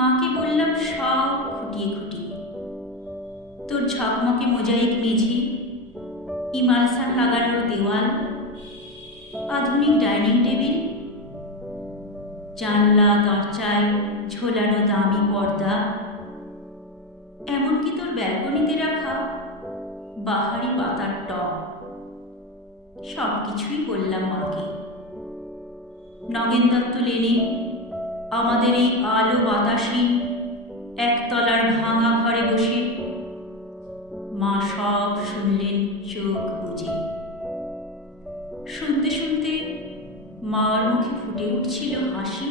মাকে বললাম, সব খুঁটিয়ে খুঁটিয়ে। তোর ঝকমকে মোজাইক মেঝে ইমালসান লাগানোর দেওয়াল, আধুনিক ডাইনিং টেবিল, জানলা, দরজায় ঝোলানো দামি পর্দা, এমনকি তোর ব্যালকনিতে রাখা বাহারি পাতার টপ সব কিছুই বললাম মাকে। নগেন দত্ত লেনে আমাদের এই আলো বাতাসী একতলার ভাঙা ঘরে বসে মা সব শুনলেন, চোখ বুঝে শুনতে শুনতে মার মুখে ফুটে উঠছিল হাসি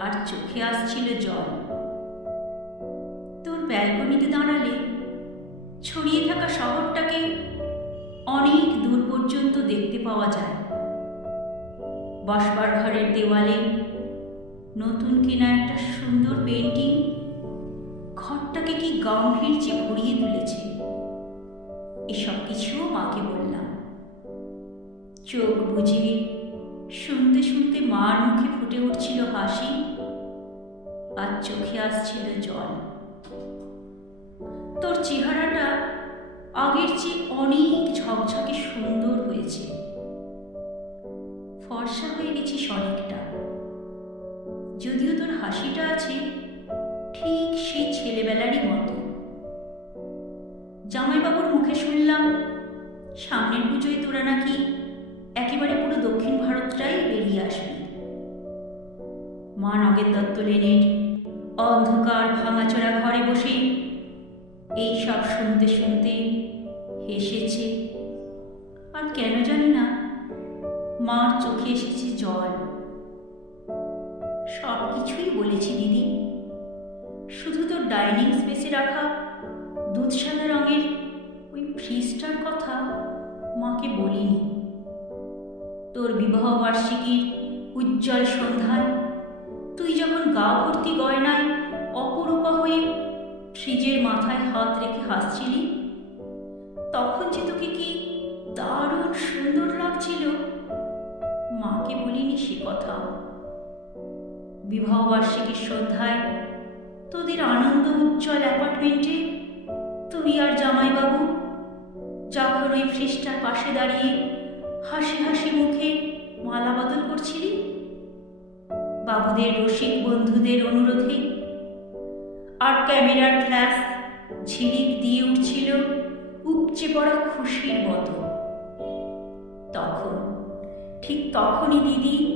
আর চোখে আসছিল জল। তোর ব্যালকনিতে দাঁড়ালে ছড়িয়ে থাকা শহরটাকে অনেক দূর পর্যন্ত দেখতে পাওয়া যায়। বসবার ঘরের দেওয়ালে নতুন কেনা একটা সুন্দর পেন্টিং ঘরটাকে কি গাম্ভীর্যে ভরিয়ে তুলেছে। এসব কিছুও মাকে বললাম। চোখ বুঝে শুনতে শুনতে মার মুখে ফুটে উঠছিল হাসি আর চোখে আসছিল জল। তোর চেহারাটা আগের চেয়ে অনেক ঝকঝকে সুন্দর হয়েছে। ফর্সা হয়ে গেছিস অনেকটা। হাসিটা আছে ঠিক সেই ছেলেবেলারই মতো। জামাইবাবুর মুখে শুনলাম, সামনের পুজোয় তোরা নাকি একেবারে পুরো দক্ষিণ ভারতটাই বেরিয়ে আসবি। মা নগেন দত্ত লেনের অন্ধকার ভাঙাচোরা ঘরে বসে এই সব শুনতে শুনতে হেসেছে। আর কেন জানি না, মার চোখে এসেছে জল। বলেছি, দিদি। শুধু তোর ডাইনিং স্পেসে রাখা দুধ সাদা রঙের ওই ফ্রিজটার কথা মাকে বলিনি। তোর বিবাহ বার্ষিকীর উজ্জ্বল সন্ধ্যায় তুই যখন গা ভর্তি গয়নায় অপরূপা হয়ে ফ্রিজের মাথায় হাত রেখে হাসছিলি, তখন যে তোকে কি দারুণ সুন্দর লাগছিল, মাকে বলিনি সে কথা। বিবাহ বার্ষিকীর সন্ধ্যায় তোদের আনন্দ উজ্জ্বল অ্যাপার্টমেন্টে, তুই আর জামাইবাবু যখন ওই ফ্রিজটার পাশে দাঁড়িয়ে হাসি হাসি মুখে মালা বদল করছিলি? বাবুদের রসিক বন্ধুদের অনুরোধে আর ক্যামেরার ফ্ল্যাশ ঝিলিক দিয়ে উঠছিল উপচে পড়া খুশির মতো। তখন, ঠিক তখনই দিদি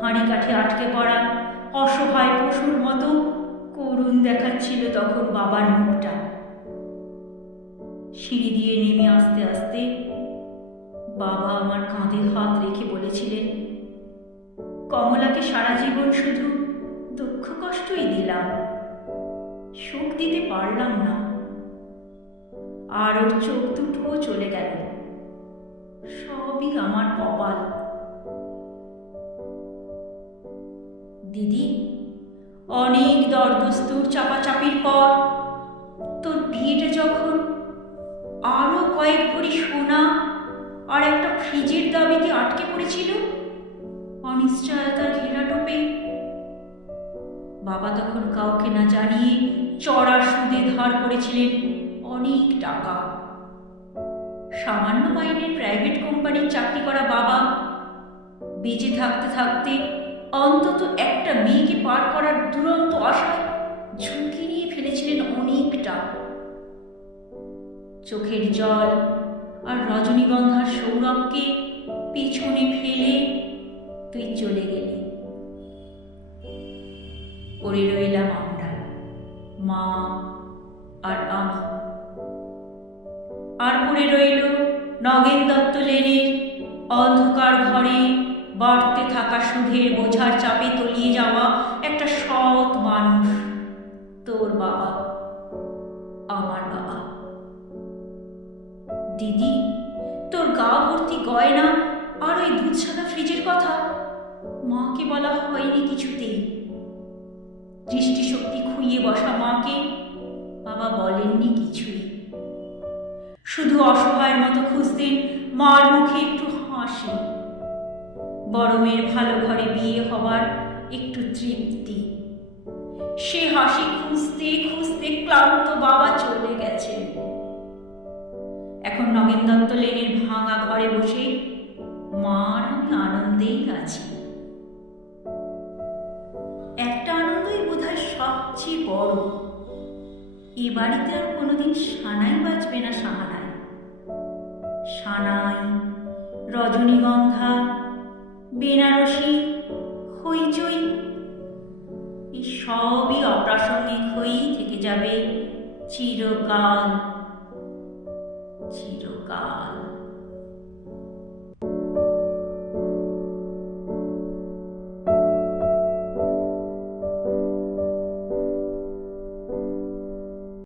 হাঁড়ি কাঠে আটকে পড়া, অসহায় পশুর মতো করুণ দেখাচ্ছিল তখন বাবার মুখটা। সিঁড়ি দিয়ে নেমে আসতে আসতে বাবা আমার কাঁধে হাত রেখে বলেছিলেন, কমলাকে সারা জীবন শুধু দুঃখ কষ্টই দিলাম, সুখ দিতে পারলাম না। আর ওর চোখ দুটোও চলে গেল। সবই আমার কপাল। দিদি, অনেক দরদস্তুর চাপাচাপির পর তোর বিয়েটা যখন আরও কয়েক ভরি সোনা আর একটা ফ্রিজের দাবিতে আটকে পড়েছিল, অনিশ্চয়তার ঘেরা টোপে বাবা তখন কাউকে না জানিয়ে চড়া সুদে ধার করেছিলেন অনেক টাকা। সামান্য মাইনের প্রাইভেট কোম্পানির চাকরি করা বাবা বেঁচে থাকতে থাকতে অন্তত একটা মেয়েকে পার করার দুরন্ত আশায় ঝুঁকি নিয়ে ফেলেছিলেন অনেকটা। চোখের জল আর রজনীগন্ধার সৌরভকে পিছনে ফেলে তুই চলে গেলি। পড়ে রইলাম আমরা, মা আর আমি। আর পড়ে রইল নগেন দত্ত লেনের অন্ধকার ঘরে বাড়তে থাকা সুধের বোঝার চাপে তলিয়ে যাওয়া একটা সৎ মানুষ। তোর বাবা। আমার বাবা। দিদি, তোর গা ভর্তি গয়না আর ওই দুধ সাদা ফ্রিজের কথা মাকে বলা হয়নি কিছুতেই। দৃষ্টিশক্তি খুইয়ে বসা মাকে বাবা বলেননি কিছুই। শুধু অসহায়ের মতো খুঁজতেন মার মুখে একটু হাসি। বড় মেয়ের ভালো ঘরে বিয়ে হওয়ার একটু তৃপ্তি। সে হাসি খুঁজতে খুঁজতে ক্লান্ত বাবা চলে গেছে। এখন নগেন দত্ত লেনের ভাঙা ঘরে বসে মার আমি আনন্দেই আছি। একটা আনন্দই বোধহয় সবচেয়ে বড়। এ বাড়িতে আর কোনোদিন সানাই বাজবে না সাহানায় সানাই, রজনীগন্ধা বেনারসি হইচই। এই সবই অপ্রাসঙ্গিক হয়েই থেকে যাবে চিরকাল চিরকাল।